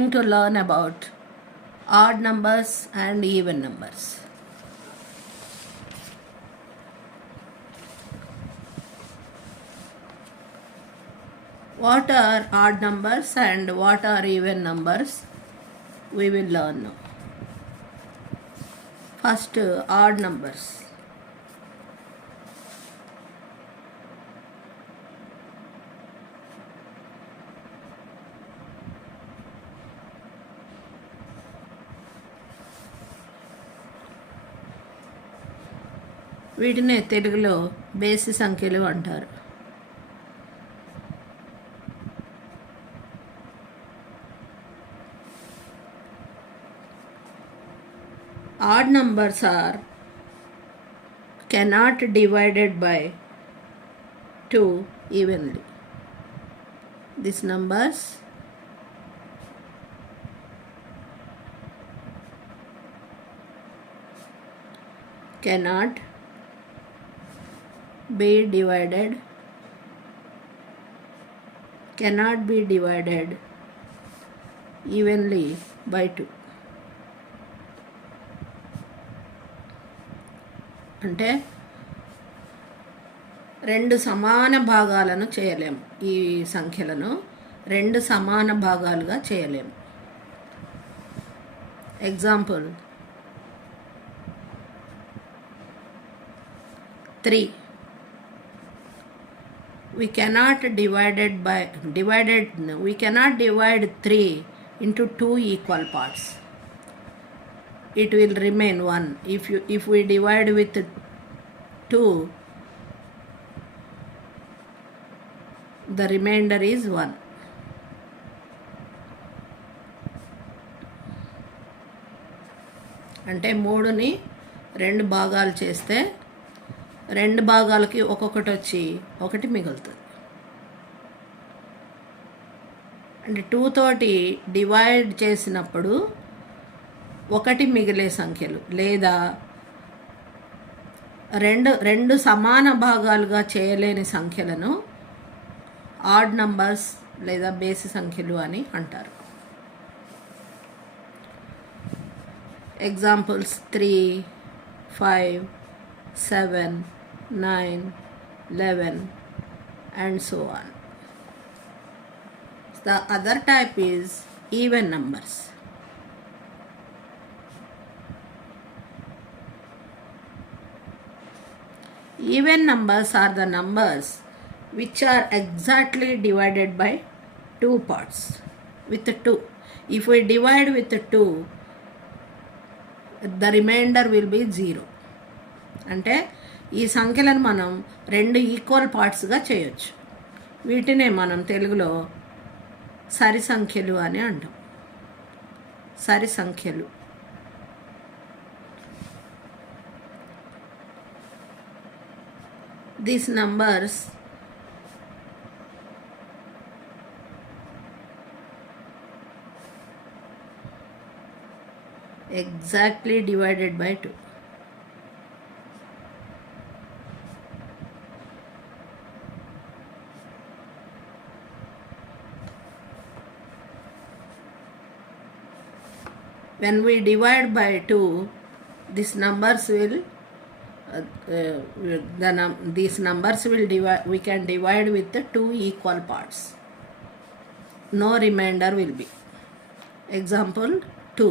To learn about odd numbers and even numbers. What are odd numbers and what are even numbers? We will learn now. First, odd numbers. వీటినే తెలుగులో బేసి సంఖ్యలు అంటారు. Odd numbers are cannot divided by 2 evenly. These numbers cannot be divided evenly by 2. అంటే రెండు సమాన భాగాలను చేయలేము. ఈ సంఖ్యలను రెండు సమాన భాగాలుగా చేయలేము. ఎగ్జాంపుల్ 3. We cannot divide 3 into 2 equal parts. It will remain 1. If we divide with 2, the remainder is 1. అంటే 3ని 2 భాగాలు చేస్తే 2 భాగాలకి ఒక్కొక్కటి వచ్చి 1 మిగులుతుంది. అంటే 2 తోటి డివైడ్ చేసినప్పుడు 1 మిగిలే సంఖ్యలు లేదా రెండు సమాన భాగాలుగా చేయలేని సంఖ్యలను ఆడ్ నంబర్స్ లేదా బేసి సంఖ్యలు అని అంటారు. ఎగ్జాంపుల్స్ 3, 5, 7, 9, 11 and so on. The other type is even numbers. Even numbers are the numbers which are exactly divided by 2 parts with 2. If we divide with 2, the remainder will be 0. అంటే ఈ సంఖ్యలను మనం 2 ఈక్వల్ పార్ట్స్గా చేయొచ్చు. వీటినే మనం తెలుగులో సరి సంఖ్యలు అని అంటాం. సరి సంఖ్యలు. These numbers exactly divided by 2. When we divide by 2, these numbers will we can divide with the 2 equal parts. No remainder will be. Example 2.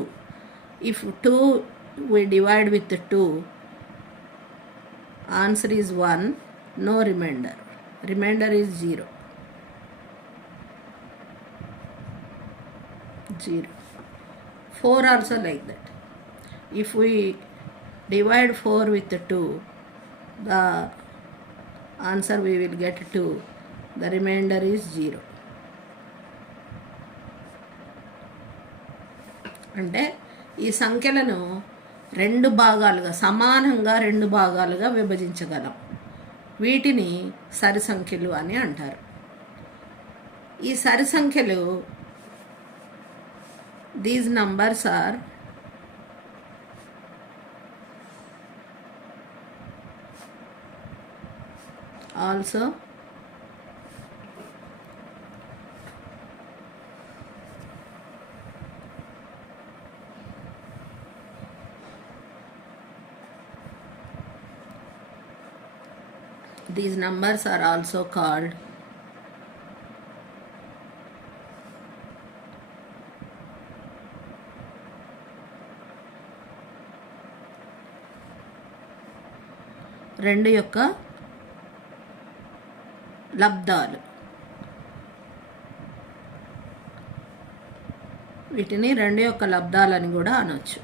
If 2 we divide with the 2, answer is 1, no remainder. Remainder is 0. 4 also like that. If we divide 4 with 2, the answer we will get 2. The remainder is 0. అంటే ఈ సంఖ్యలను 2 భాగాలుగా సమానంగా 2 భాగాలుగా విభజించగలం. వీటిని సరి సంఖ్యలు అని అంటారు. ఈ సరి సంఖ్యలు these numbers are also These numbers are also called రెండు యొక్క లబ్ధాలు. వీటిని రెండు యొక్క లబ్ధాలని కూడా అనొచ్చు.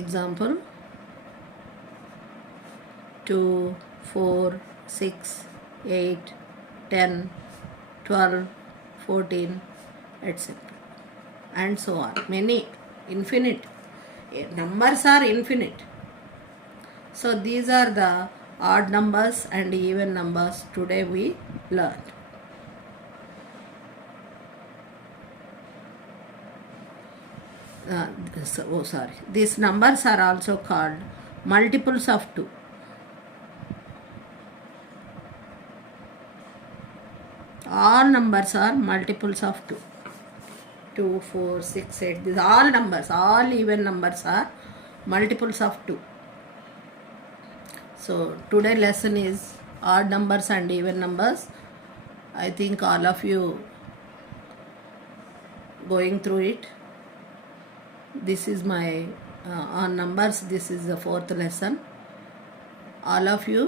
ఎగ్జాంపుల్ 2, 4, 6, 8, 10, 12, 14, etc. and so on. Many, infinite. Numbers are infinite. So these are the odd numbers and even numbers today we learned. These numbers are also called multiples of 2. All numbers are multiples of 2. 2, 4, 6, 8. These all numbers, all even numbers are multiples of 2. So today lesson is odd numbers and even numbers. I think all of you going through it. This is my on numbers. This is the 4th lesson. All of you